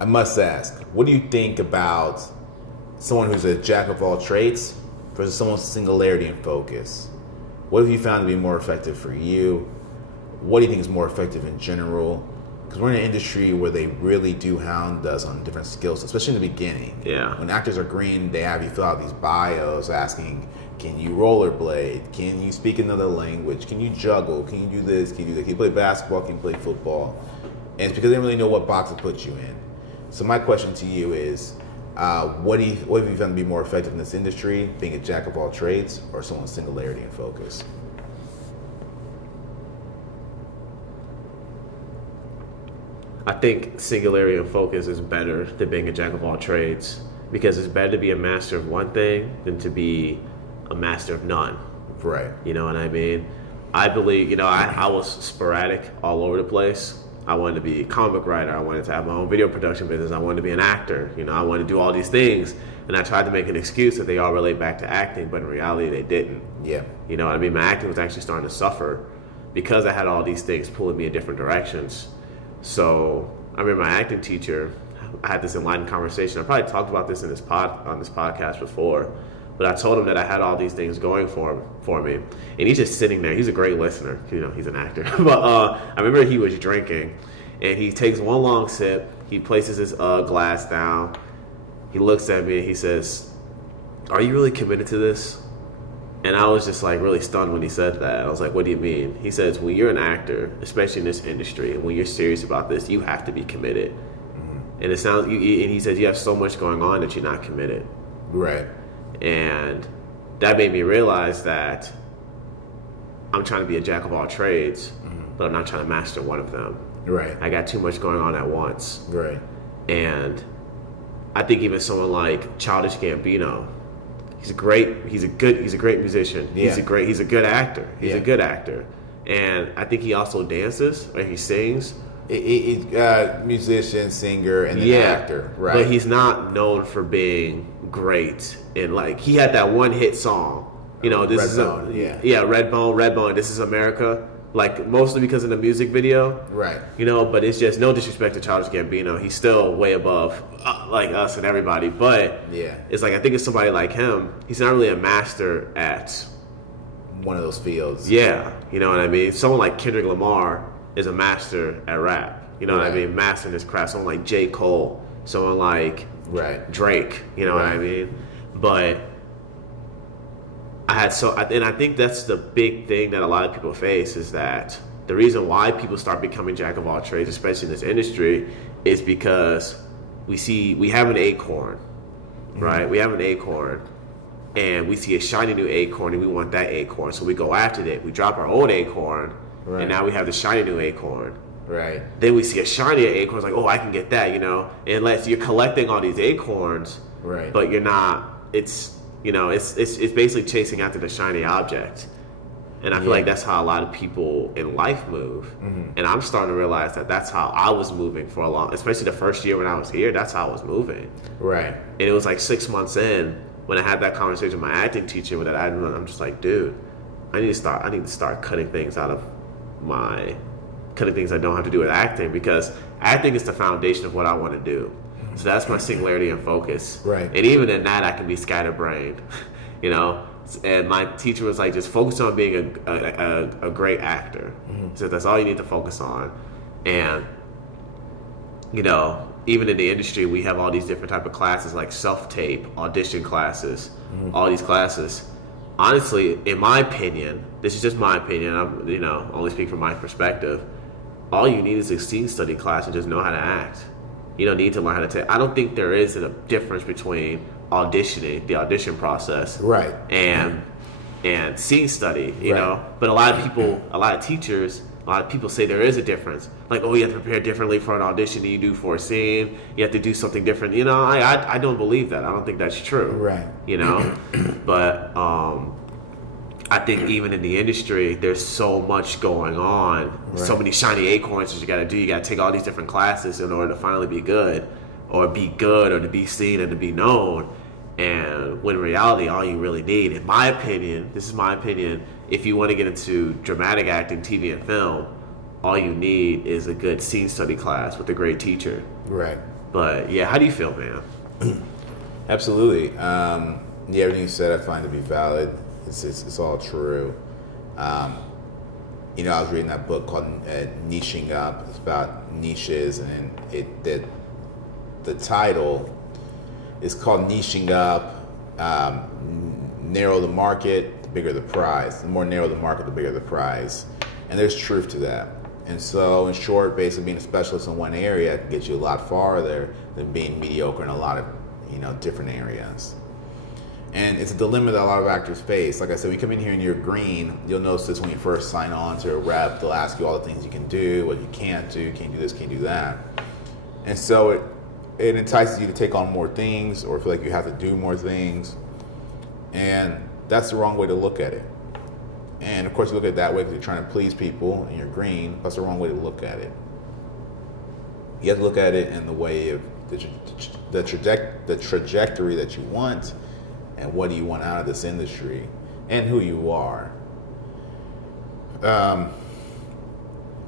I must ask, what do you think about someone who's a jack of all trades versus someone's singularity and focus? What have you found to be more effective for you? What do you think is more effective in general? Because we're in an industry where they really do hound us on different skills, especially in the beginning. Yeah. When actors are green, they have you fill out these bios asking, can you rollerblade? Can you speak another language? Can you juggle? Can you do this? Can you do that? Can you play basketball? Can you play football? And it's because they don't really know what box to put you in. So my question to you is, what have you found to be more effective in this industry, being a jack of all trades or someone's singularity and focus? I think singularity and focus is better than being a jack of all trades, because it's better to be a master of one thing than to be a master of none. Right. You know what I mean? I believe, I was sporadic all over the place. I wanted to be a comic book writer. I wanted to have my own video production business. I wanted to be an actor. I wanted to do all these things. And I tried to make an excuse that they all relate back to acting, but in reality, they didn't. Yeah. You know what I mean? My acting was actually starting to suffer because I had all these things pulling me in different directions. So I remember my acting teacher, I had this enlightened conversation. I probably talked about this on this podcast before, but I told him that I had all these things going for me, and he's just sitting there. He's a great listener, he's an actor. But I remember he was drinking, and he takes one long sip. He places his glass down. He looks at me and he says, "Are you really committed to this?" And I was just like really stunned when he said that. I was like, "What do you mean?" He says, "When you're an actor, especially in this industry, and when you're serious about this, you have to be committed." Mm-hmm. And and he says, "You have so much going on that you're not committed." Right. And that made me realize that I'm trying to be a jack of all trades, but I'm not trying to master one of them. Right. I got too much going on at once. Right. And I think even someone like Childish Gambino, he's a great musician. Yeah. He's a good actor. He's Yeah. a good actor. And I think he also dances or he sings. Musician, singer, and then actor. Right. But he's not known for being great. And like he had that one hit song. Redbone, This Is America. Like mostly because of the music video. Right. But it's just no disrespect to Childish Gambino. He's still way above like us and everybody. But yeah, it's like I think it's somebody like him. He's not really a master at one of those fields. Yeah, you know what I mean? Someone like Kendrick Lamar is a master at rap. You know what I mean? Mastering his craft. Someone like J. Cole. Someone like Drake. You know what I mean? But and I think that's the big thing that a lot of people face is that the reason why people start becoming jack of all trades, especially in this industry, is because we have an acorn, right? We have an acorn, and we see a shiny new acorn, and we want that acorn, so we go after it. We drop our old acorn, and now we have the shiny new acorn. Right. Then we see a shinier acorn, it's like, oh, I can get that, Unless you're collecting all these acorns, right? But you're not. It's basically chasing after the shiny object. And I feel like that's how a lot of people in life move. Mm-hmm. And I'm starting to realize that that's how I was moving for a long, especially the first year when I was here, that's how I was moving. Right. And it was like 6 months in when I had that conversation with my acting teacher with that I'm just like, dude, I need to start cutting things I don't have to do with acting, because acting is the foundation of what I want to do. So that's my singularity and focus. Right. And even in that, I can be scatterbrained, And my teacher was like, just focus on being a great actor. Mm-hmm. So that's all you need to focus on. And, even in the industry, we have all these different type of classes like self-tape, audition classes, all these classes. Honestly, in my opinion, this is just my opinion, I'm, only speak from my perspective, all you need is a scene study class and just know how to act. You don't need to learn how to take. I don't think there is a difference between auditioning, the audition process, right, and scene study. You know, but a lot of teachers, a lot of people say there is a difference. Like, oh, you have to prepare differently for an audition than you do for a scene. You have to do something different. I don't believe that. I don't think that's true. Right. But I think even in the industry, there's so much going on, so many shiny acorns that you got to do. You got to take all these different classes in order to finally be good, or to be seen and to be known. And when in reality, all you really need, in my opinion, this is my opinion, if you want to get into dramatic acting, TV and film, all you need is a good scene study class with a great teacher. Right. But yeah, how do you feel, man? Absolutely. Yeah, everything you said I find to be valid. It's all true. You know, I was reading that book called Niching Up. It's about niches, and the title is called Niching Up. Narrow the market, the bigger the prize. The more narrow the market, the bigger the prize. And there's truth to that. And so, in short, basically being a specialist in one area can get you a lot farther than being mediocre in a lot of, you know, different areas. And it's a dilemma that a lot of actors face. Like I said, when you come in here and you're green, you'll notice this when you first sign on to a rep. They'll ask you all the things you can do, what you can't do, can you do this, can you do that. And so it entices you to take on more things or feel like you have to do more things. And that's the wrong way to look at it. And of course you look at it that way because you're trying to please people and you're green. That's the wrong way to look at it. You have to look at it in the way of the trajectory that you want, and what do you want out of this industry, and who you are. I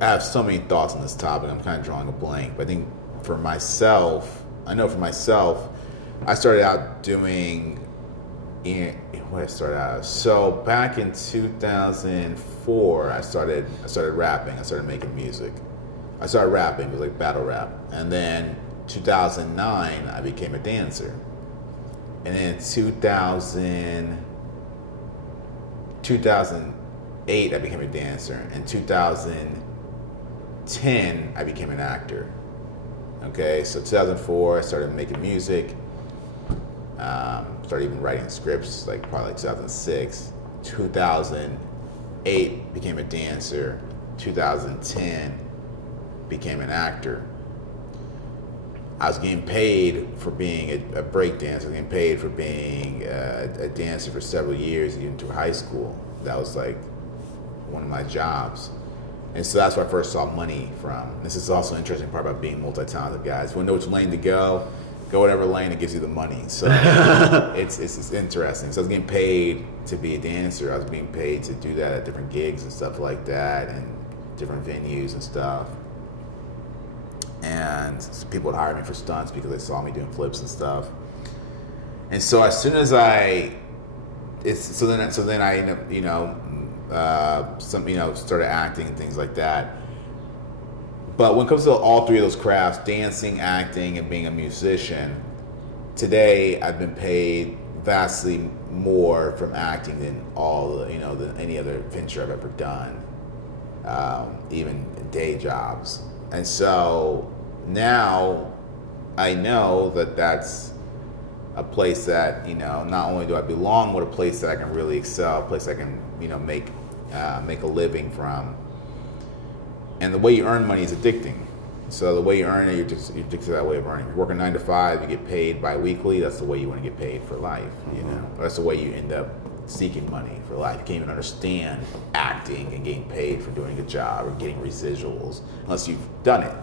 have so many thoughts on this topic. I'm kind of drawing a blank. But I think for myself, I started out doing what I started out. So back in 2004, I started rapping. I started making music. I started rapping. It was like battle rap. And then 2009, I became a dancer. And then 2008, I became a dancer. In 2010, I became an actor. Okay, so 2004, I started making music. Started even writing scripts, probably 2006. 2008, became a dancer. 2010, became an actor. I was getting paid for being a break dancer. I was getting paid for being a dancer for several years, even through high school. That was like one of my jobs. And so that's where I first saw money from. This is also an interesting part about being multi-talented, guys. When you know which lane to go whatever lane that gives you the money. So it's interesting. So I was getting paid to be a dancer. I was being paid to do that at different gigs and stuff like that, and different venues and stuff. And people would hire me for stunts because they saw me doing flips and stuff. And so as soon as then I ended up, started acting and things like that. But when it comes to all three of those crafts, dancing, acting, and being a musician, today I've been paid vastly more from acting than than any other venture I've ever done, even day jobs. And so now I know that that's a place that, not only do I belong, but a place that I can really excel, a place I can, make a living from. And the way you earn money is addicting. So the way you earn it, you're addicted to that way of earning. If you work a 9 to 5, you get paid bi-weekly. That's the way you want to get paid for life. Or that's the way you end up seeking money for life. You can't even understand acting and getting paid for doing a job or getting residuals unless you've done it.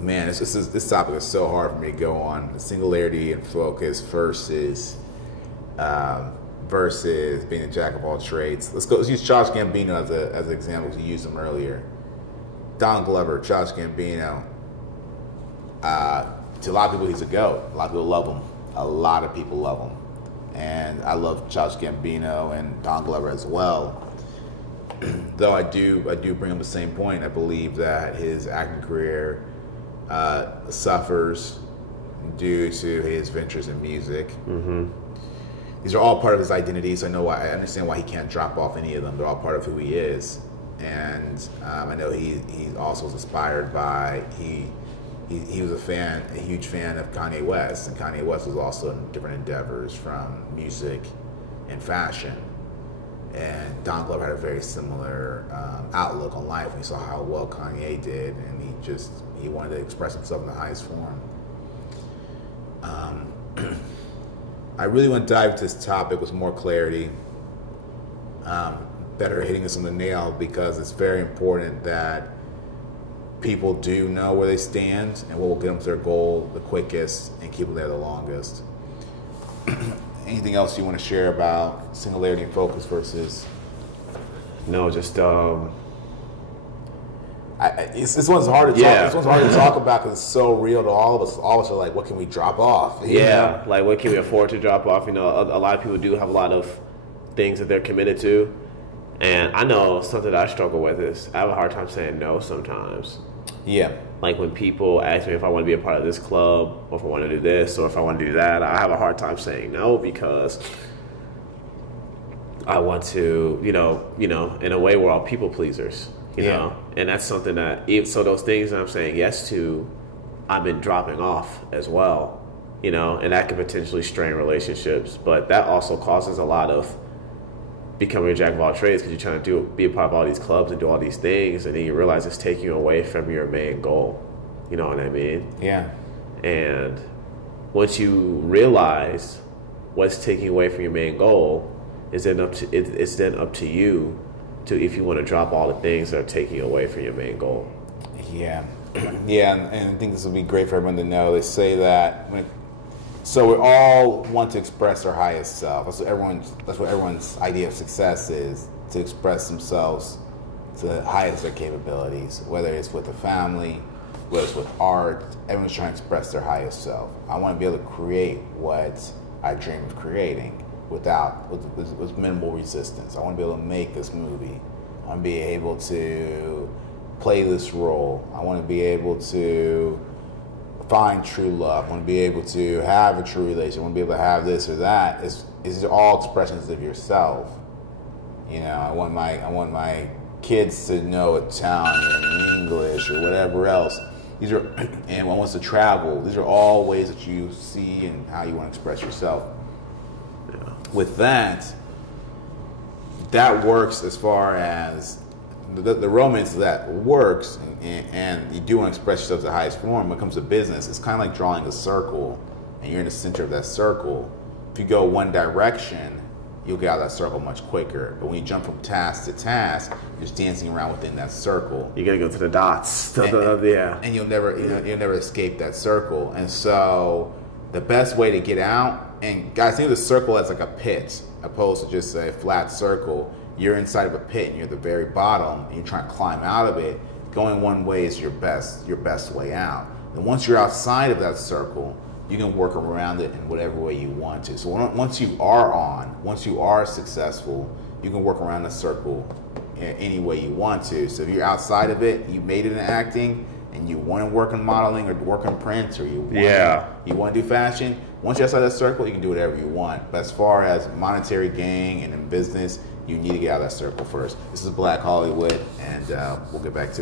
Man, this topic is so hard for me to go on. Singularity and focus versus being a jack of all trades. Let's use Josh Gambino as an example, because you used him earlier. Don Glover, Josh Gambino. To a lot of people, he's a GOAT. A lot of people love him. A lot of people love him. And I love Josh Gambino and Don Glover as well. Though I do bring him the same point. I believe that his acting career suffers due to his ventures in music. Mm-hmm. These are all part of his identity, so I understand why he can't drop off any of them. They're all part of who he is. And I know he also was inspired by, he was a huge fan of Kanye West, and Kanye West was also in different endeavors from music and fashion. And Don Glover had a very similar outlook on life when he saw how well Kanye did, and he wanted to express himself in the highest form. I really want to dive into this topic with more clarity, better hitting this on the nail, because it's very important that people do know where they stand and what will get them to their goal the quickest and keep them there the longest. Anything else you want to share about singularity and focus versus No, just This one's hard to talk. Yeah. This one's hard to talk about because it's so real to all of us. All of us are like, what can we drop off? You yeah, know? like what can we afford to drop off? You know, a lot of people do have a lot of things that they're committed to, and I know something that I struggle with is I have a hard time saying no sometimes. Yeah. Like when people ask me if I want to be a part of this club, or if I want to do this, or if I want to do that, I have a hard time saying no because I want to, in a way we're all people pleasers, you know, and that's something that, so those things that I'm saying yes to, I've been dropping off as well, and that can potentially strain relationships, but that also causes a lot of becoming a jack of all trades because you're trying to be a part of all these clubs and do all these things, and then you realize it's taking you away from your main goal. You know what I mean? Yeah. And once you realize what's taking you away from your main goal, it's then up to you to, if you want to drop all the things that are taking you away from your main goal. Yeah. Yeah, and I think this will be great for everyone to know. They say that so we all want to express their highest self. That's what everyone's idea of success is, to express themselves to the highest of their capabilities, whether it's with a family, whether it's with art. Everyone's trying to express their highest self. I want to be able to create what I dream of creating with minimal resistance. I want to be able to make this movie. I want to be able to play this role. I want to be able to find true love. I want to be able to have a true relationship. I want to be able to have this or that. It's all expressions of yourself. I want my kids to know Italian, English, or whatever else. And one wants to travel. These are all ways that you see and how you want to express yourself. Yeah. With that works as far as the romance that works, and you do want to express yourself to the highest form. When it comes to business, it's kind of like drawing a circle, and you're in the center of that circle. If you go one direction, you'll get out of that circle much quicker. But when you jump from task to task, you're just dancing around within that circle. You gotta go to the dots. And you'll never escape that circle. And so the best way to get out, and guys, think of the circle as like a pit, opposed to just a flat circle. You're inside of a pit and you're at the very bottom and you're trying to climb out of it. Going one way is your best way out. And once you're outside of that circle, you can work around it in whatever way you want to. So once you are successful, you can work around the circle any way you want to. So if you're outside of it, you made it in acting, and you want to work in modeling or work in print, or you want to do fashion, once you're outside that circle, you can do whatever you want. But as far as monetary gain and in business, you need to get out of that circle first. This is Black Hollywood, and we'll get back to it.